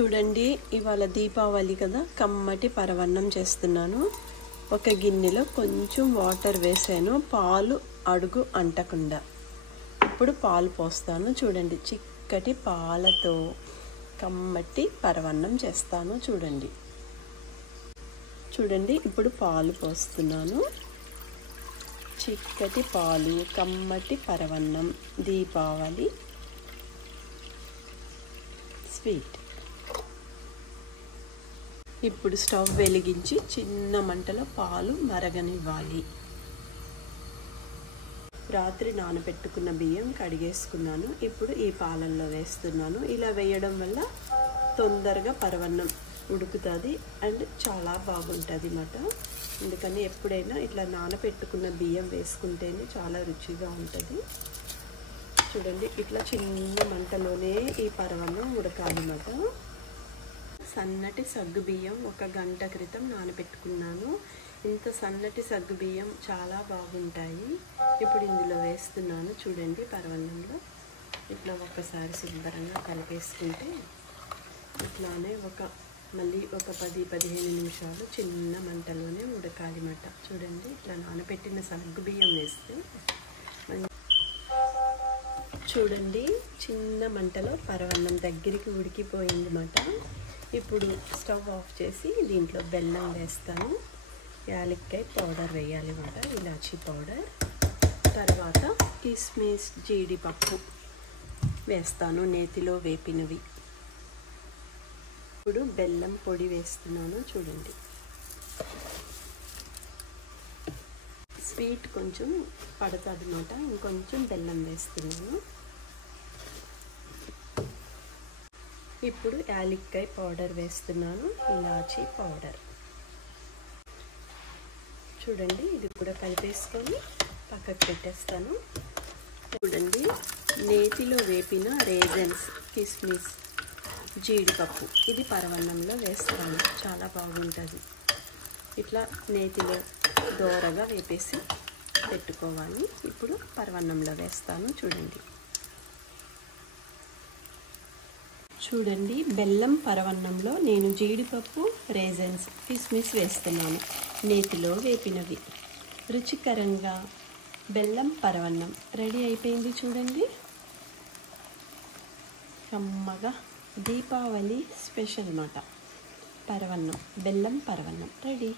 చూడండి, ఇవాళ దీపావళి కదా, కమ్మటి పరవన్నం చేస్తున్నాను. ఒక గిన్నెలో కొంచెం వాటర్ వేసాను, పాలు అడుగు అంటకుండా. ఇప్పుడు పాలు పోస్తాను. చూడండి, చిక్కటి పాలతో కమ్మటి పరవన్నం చేస్తాను. చూడండి ఇప్పుడు పాలు పోస్తున్నాను. చిక్కటి పాలు, కమ్మటి పరవన్నం, దీపావళి స్వీట్. ఇప్పుడు స్టవ్ వెలిగించి చిన్న మంటలో పాలు మరగనివ్వాలి. రాత్రి నానబెట్టుకున్న బియ్యం కడిగేసుకున్నాను. ఇప్పుడు ఈ పాలల్లో వేస్తున్నాను. ఇలా వేయడం వల్ల తొందరగా పరవన్నం ఉడుకుతుంది అండ్ చాలా బాగుంటుంది అన్నమాట. అందుకని ఎప్పుడైనా ఇట్లా నానబెట్టుకున్న బియ్యం వేసుకుంటేనే చాలా రుచిగా ఉంటుంది. చూడండి, ఇట్లా చిన్న మంటలోనే ఈ పరవన్నం ఉడకాలన్నమాట. సన్నటి సగ్గు బియ్యం 1 గంట క్రితం నానబెట్టుకున్నాను. ఇంత సన్నటి సగ్గు బియ్యం చాలా బాగుంటాయి. ఇప్పుడు ఇందులో వేస్తున్నాను. చూడండి, పరవన్నంలో ఇట్లా ఒకసారి శుభ్రంగా కలిపేసుకుంటే ఇట్లానే మళ్ళీ ఒక 10-15 నిమిషాలు చిన్న మంటలోనే ఉడకాలి అన్నమాట. చూడండి, ఇట్లా నానబెట్టిన సగ్గు బియ్యం వేస్తే చూడండి, చిన్న మంటలో పరవన్నం దగ్గరికి ఉడికిపోయింది అన్నమాట. ఇప్పుడు స్టవ్ ఆఫ్ చేసి దీంట్లో బెల్లం వేస్తాను. యాలక్కాయ పౌడర్ వేయాలి అన్నమాట, ఇలాచీ పౌడర్. తర్వాత కిస్మిస్, జీడిపప్పు వేస్తాను, నేతిలో వేపినవి. ఇప్పుడు బెల్లం పొడి వేస్తున్నాను. చూడండి, స్వీట్ కొంచెం పడుతుంది అన్నమాట. ఇంకొంచెం బెల్లం వేస్తున్నాను. ఇప్పుడు యాలక్కాయ పౌడర్ వేస్తున్నాను, ఇలాచీ పౌడర్. చూడండి, ఇది కూడా కలిపేసుకొని పక్కకు పెట్టేస్తాను. చూడండి, నేతిలో వేపిన రేజన్స్, కిస్మిస్, జీడిపప్పు ఇది పరవన్నంలో వేస్తాను. చాలా బాగుంటుంది. ఇట్లా నేతిలో దోరగా వేపేసి పెట్టుకోవాలి. ఇప్పుడు పరవన్నంలో వేస్తాను. చూడండి, బెల్లం పరవన్నంలో నేను జీడిపప్పు, రేజన్స్, కిస్మిస్ వేస్తున్నాను, నేతిలో వేపినవి. రుచికరంగా బెల్లం పరవన్నం రెడీ అయిపోయింది. చూడండి, కమ్మగా దీపావళి స్పెషల్ మాట పరవన్నం, బెల్లం పరవన్నం రెడీ.